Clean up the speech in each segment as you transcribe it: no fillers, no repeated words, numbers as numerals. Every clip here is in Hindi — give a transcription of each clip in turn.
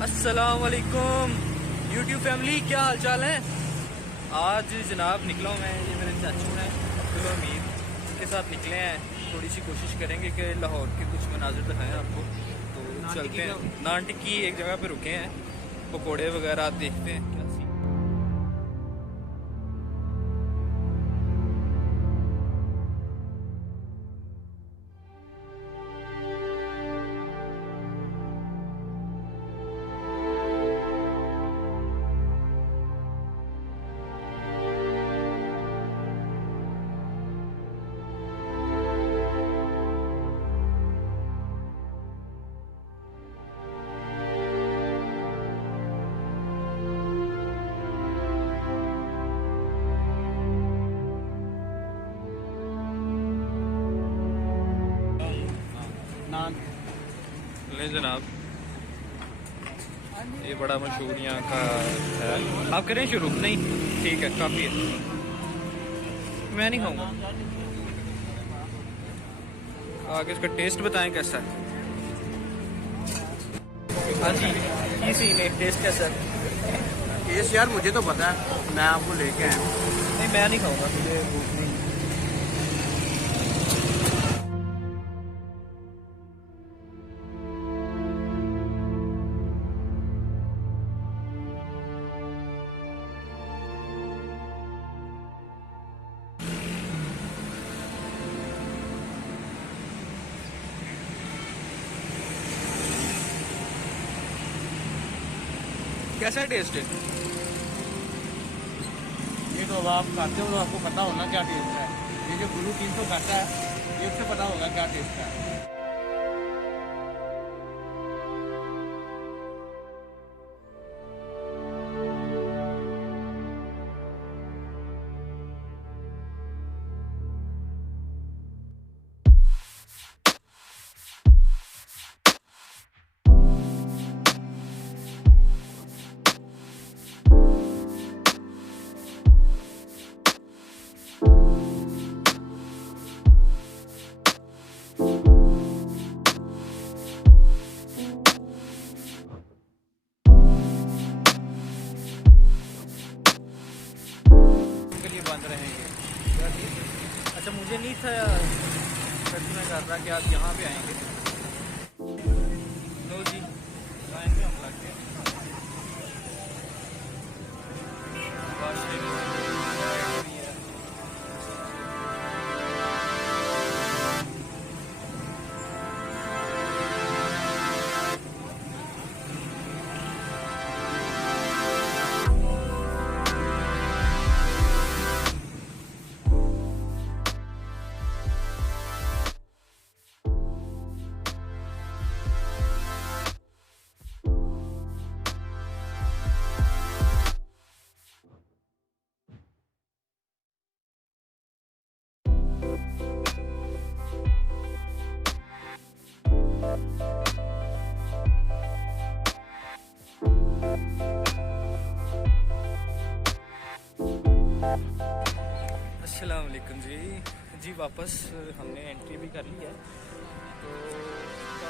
अस्सलाम वालेकुम यूट्यूब फैमिली, क्या हाल चाल है। आज जनाब निकला हूँ मैं, ये मेरे चाचू हैं अब्दुल हमीद, उनके साथ निकले हैं। थोड़ी सी कोशिश करेंगे कि लाहौर के कुछ मनाजिर दिखाएं आपको। तो चलते हैं, नान टिक्की एक जगह पे रुके हैं, पकोड़े वगैरह देखते हैं क्या सीन। ले जनाब, ये बड़ा मशहूर यहाँ का है। आप करें शुरू? नहीं, ठीक है, काफ़ी है, मैं नहीं खाऊंगा। आगे इसका टेस्ट बताएं कैसा है। हाँ जी, ये सीन है, टेस्ट कैसा है? टेस्ट यार मुझे तो पता है, मैं आपको लेके आया हूँ। नहीं, मैं नहीं खाऊंगा, मुझे भूख नहीं। कैसा टेस्ट है? ये तो अब आप खाते हो तो आपको पता होना क्या टेस्ट है। ये जो गुरु 300 खाता है, ये उससे पता होगा क्या टेस्ट है। बंद रहेंगे। अच्छा, मुझे नहीं था सच में कर रहा कि आप यहाँ पे आएंगे। लो जी, लाइन में हम लग गए। अस्सलाम वालेकुम जी, वापस हमने एंट्री भी कर ली है। तो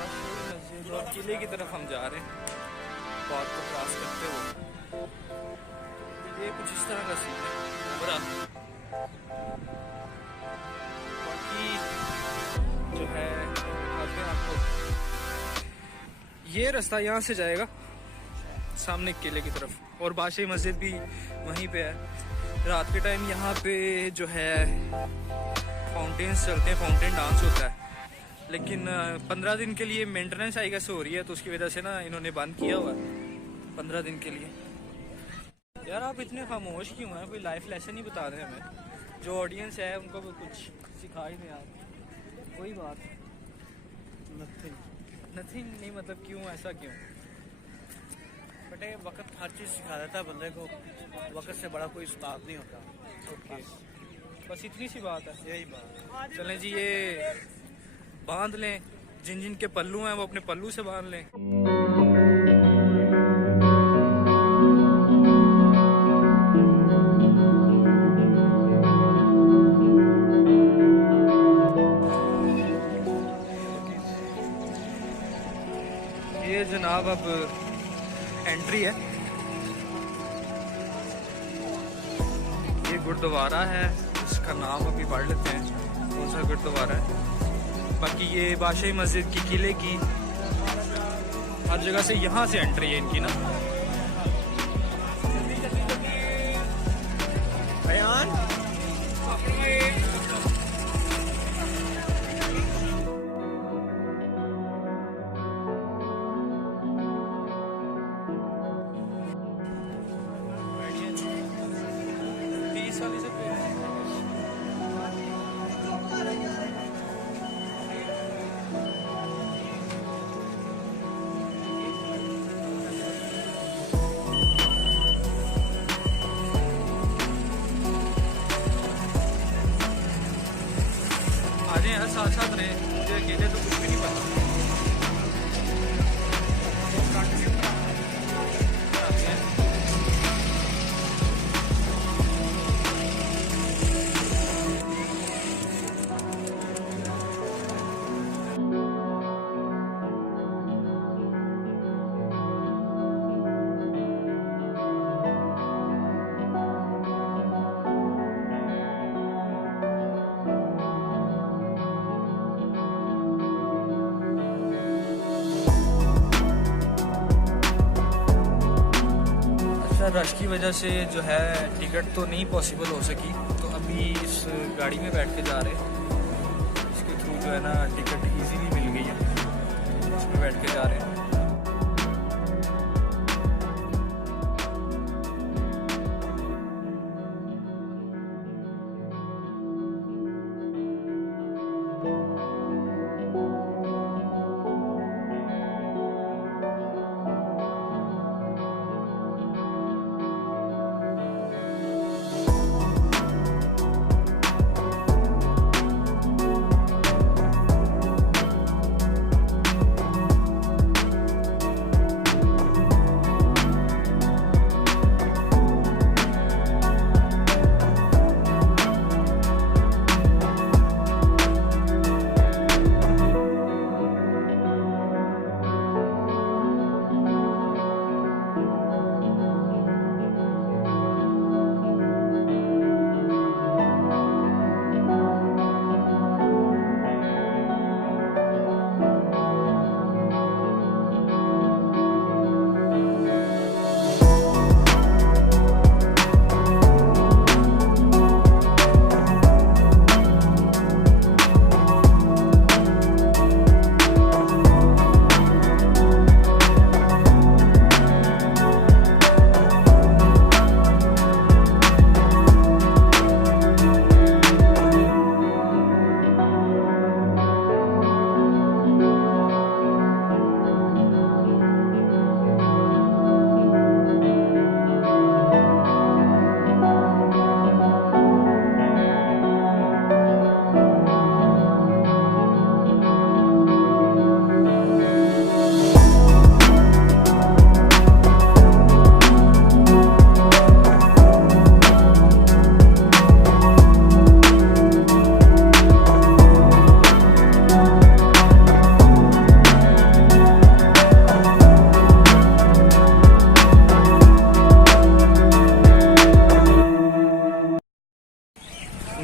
मस्जिद और किले की तरफ हम जा रहे हैं, पार्क को क्रॉस करते हुए। ये कुछ इस तरह का सीन है बड़ा। बाकी जो है दिखाते हैं आपको, ये रास्ता यहाँ से जाएगा सामने किले की तरफ, और बादशाही मस्जिद भी वहीं पे है। रात के टाइम यहाँ पे जो है फाउंटेन्स चलते हैं, फाउंटेन डांस होता है, लेकिन 15 दिन के लिए मेंटेनेंस आई कैसे हो रही है, तो उसकी वजह से ना इन्होंने बंद किया हुआ है 15 दिन के लिए। यार आप इतने खामोश क्यों हैं? कोई लाइफ लेसन ही बता दें हमें, जो ऑडियंस है उनको भी कुछ सिखा ही दें यार। कोई बात नथिंग नहीं, मतलब क्यों, ऐसा क्यों? बेटे वक्त हर चीज़ सिखा देता है बंदे को, वक्त से बड़ा कोई उस्ताद नहीं होता। ओके, बस इतनी सी बात है। यही बात। चलें जी, ये बांध लें, जिन जिन के पल्लू हैं वो अपने पल्लू से बांध लें। ये जनाब अब एंट्री है। ये गुरुद्वारा है, इसका नाम अभी पढ़ लेते हैं कौन सा गुरुद्वारा है। बाकी ये बादशाही मस्जिद की किले की हर जगह से यहाँ से एंट्री है इनकी ना। साथ साथ रहे, मुझे अकेले तो कुछ भी नहीं पता। रश की वजह से जो है टिकट तो नहीं पॉसिबल हो सकी, तो अभी इस गाड़ी में बैठ के जा रहे हैं। इसके थ्रू जो है ना टिकट इजीली मिल गई है, इसमें बैठ के जा रहे हैं।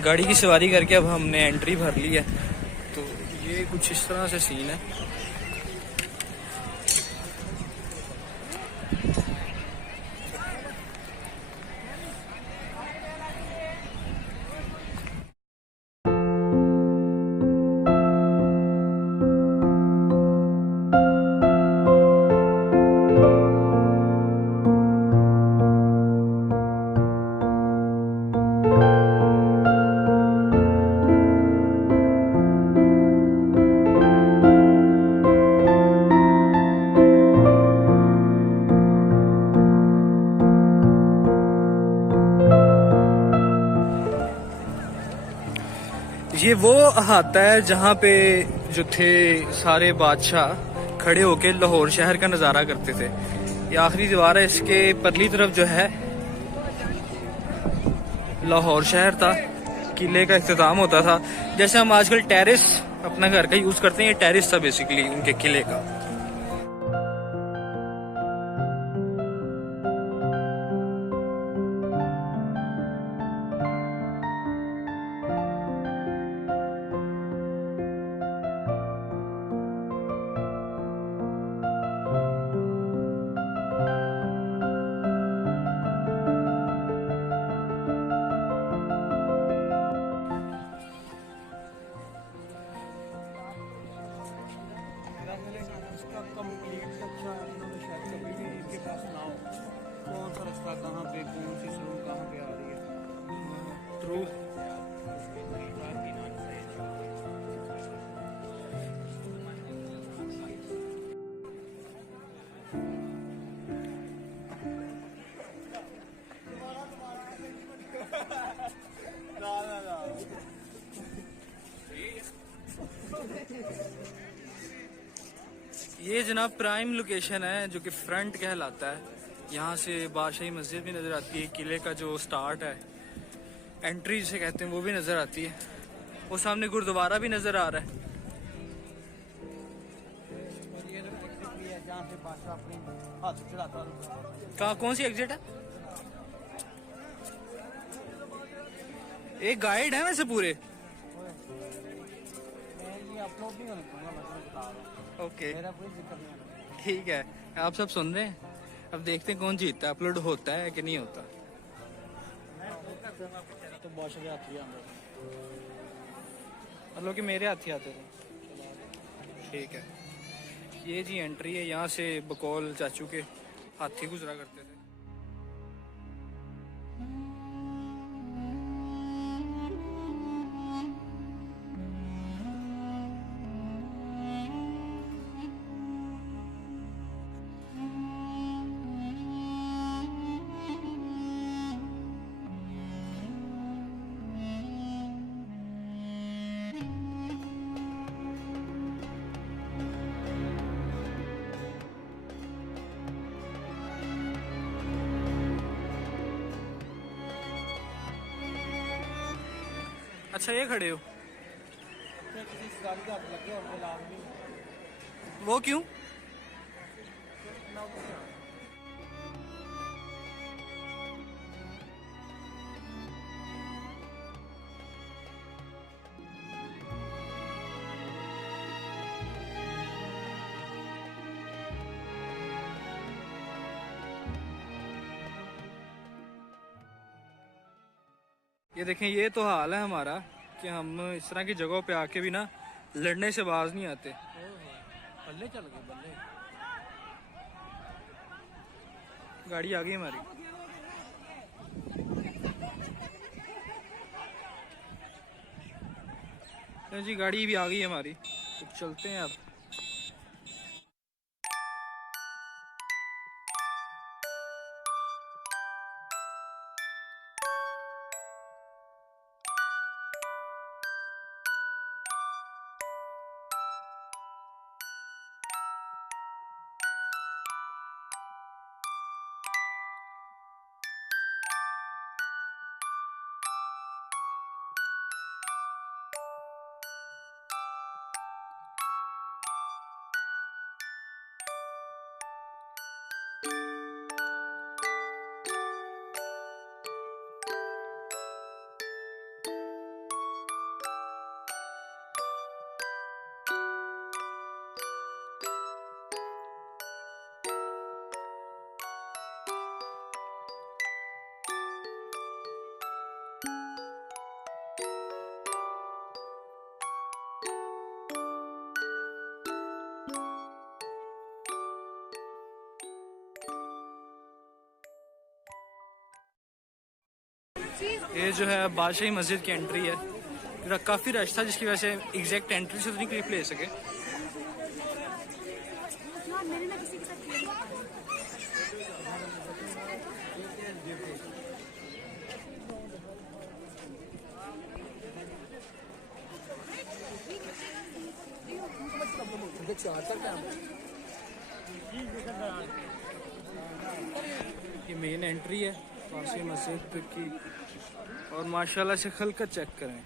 गाड़ी की सवारी करके अब हमने एंट्री भर ली है, तो ये कुछ इस तरह से सीन है। ये वो अहाता है जहाँ पे जो थे सारे बादशाह खड़े होके लाहौर शहर का नज़ारा करते थे। ये आखिरी दीवार है, इसके परली तरफ जो है लाहौर शहर था, किले का इख्तिताम होता था। जैसे हम आजकल टेरेस अपना घर का यूज करते हैं, ये टेरेस था बेसिकली उनके किले का। कंप्लीट अच्छा इन्होंने शायद कभी भी इनके पास ना हो, कौन सा रास्ता कहाँ पे, कौन सी सड़क कहाँ पे आ रही है। ट्रू। ये जनाब प्राइम लोकेशन है जो कि फ्रंट कहलाता है। यहाँ से बादशाही मस्जिद भी नज़र आती है, किले का जो स्टार्ट है, एंट्री जिसे कहते हैं, वो भी नज़र आती है। वो सामने गुरुद्वारा भी नज़र आ रहा है। ये एग्जिट भी है जहाँ से बादशाह अपनी हाथ चढ़ाता है। कहाँ, कौन सी एग्जिट है? एक गाइड है वैसे पूरे। मैं ये अपलोड नहीं करना चाहूँगा, मैं तुम्हें बता रहा हूँ। ओके मेरा कोई दिक्कत नहीं है। ठीक है, आप सब सुन रहे हैं। अब देखते हैं कौन जीतता है, अपलोड होता है कि नहीं होता। तो बादशाह के हाथ ही अंदर मतलब कि मेरे हाथ ही आते थे। ठीक है, ये जी एंट्री है। यहाँ से बकौल चाचू के हाथी गुजरा करते थे। अच्छा, ये खड़े हो, किसी गाड़ी का हाथ लग गया और लाभ नहीं। वो क्यों? ये देखें, ये तो हाल है हमारा कि हम इस तरह की जगहों पे आके भी ना लड़ने से बाज नहीं आते। बल्ले चल गए बल्ले। गाड़ी आ गई हमारी। तो जी गाड़ी भी आ गई हमारी, तो चलते हैं अब। ये जो है बादशाही मस्जिद की एंट्री है। काफ़ी रश था जिसकी वजह से एग्जैक्ट एंट्री से तो नहीं क्लिप ले सके। ये मेन एंट्री है बादशाही मस्जिद की, और माशाल्लाह से खलकत चेक करें।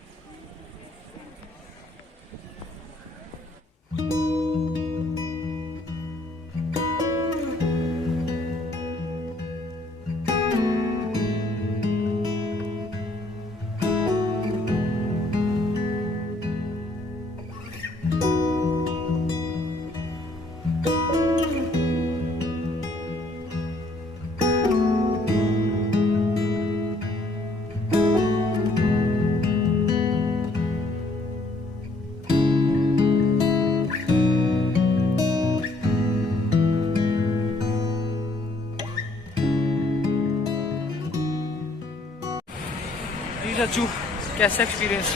चाचू, कैसा एक्सपीरियंस?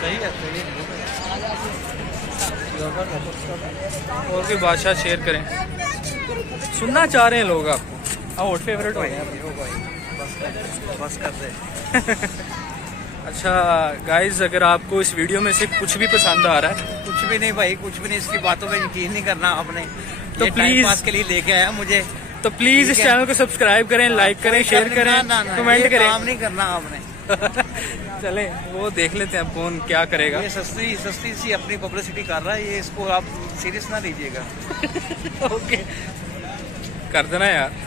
सही है, सही है। और कोई बादशाह शेयर करें, सुनना चाह रहे हैं लोग आपको। हाँ, और फेवरेट हो गए हैं। बस कर दे। अच्छा गाइज, अगर आपको इस वीडियो में से कुछ भी पसंद आ रहा है कुछ भी नहीं भाई, कुछ भी नहीं, इसकी बातों पे यकीन नहीं करना आपने। तो ये टाइम प्लीज पास के लिए लेके आया मुझे। तो प्लीज इस चैनल को सब्सक्राइब करें, लाइक करें, शेयर करें, कमेंट करें। काम नहीं करना आपने। चलें वो देख लेते हैं कौन क्या करेगा। ये सस्ती सस्ती सी अपनी पब्लिसिटी कर रहा है, ये इसको आप सीरियस ना लीजिएगा। ओके, कर देना यार।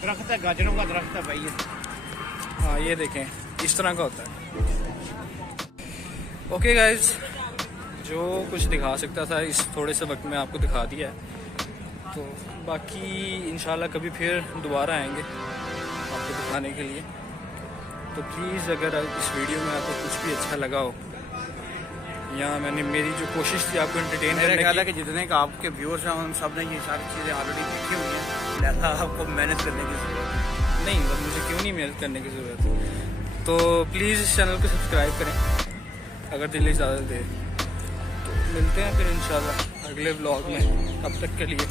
दरख्त है, गाजरों का दरख्त है भाई ये। हाँ ये देखें, इस तरह का होता है। ओके गाइज, जो कुछ दिखा सकता था इस थोड़े से वक्त में आपको दिखा दिया है। तो बाकी इंशाल्लाह कभी फिर दोबारा आएंगे आपको दिखाने के लिए। तो प्लीज़ अगर इस वीडियो में आपको कुछ भी अच्छा लगा हो, या मैंने मेरी जो कोशिश थी आपको एंटरटेन मेरा करने ख्याल है की, कि जितने का आपके व्यूअर्स हैं उन सब ने ये सारी चीज़ें ऑलरेडी देखी हुई हैं, लिहाजा आपको मेहनत करने की जरूरत नहीं मतलब मुझे क्यों नहीं मेहनत करने की ज़रूरत है। तो प्लीज़ इस चैनल को सब्सक्राइब करें अगर दिल इजाज़त दे। तो मिलते हैं फिर इंशाल्लाह अगले व्लॉग में, तब तक के लिए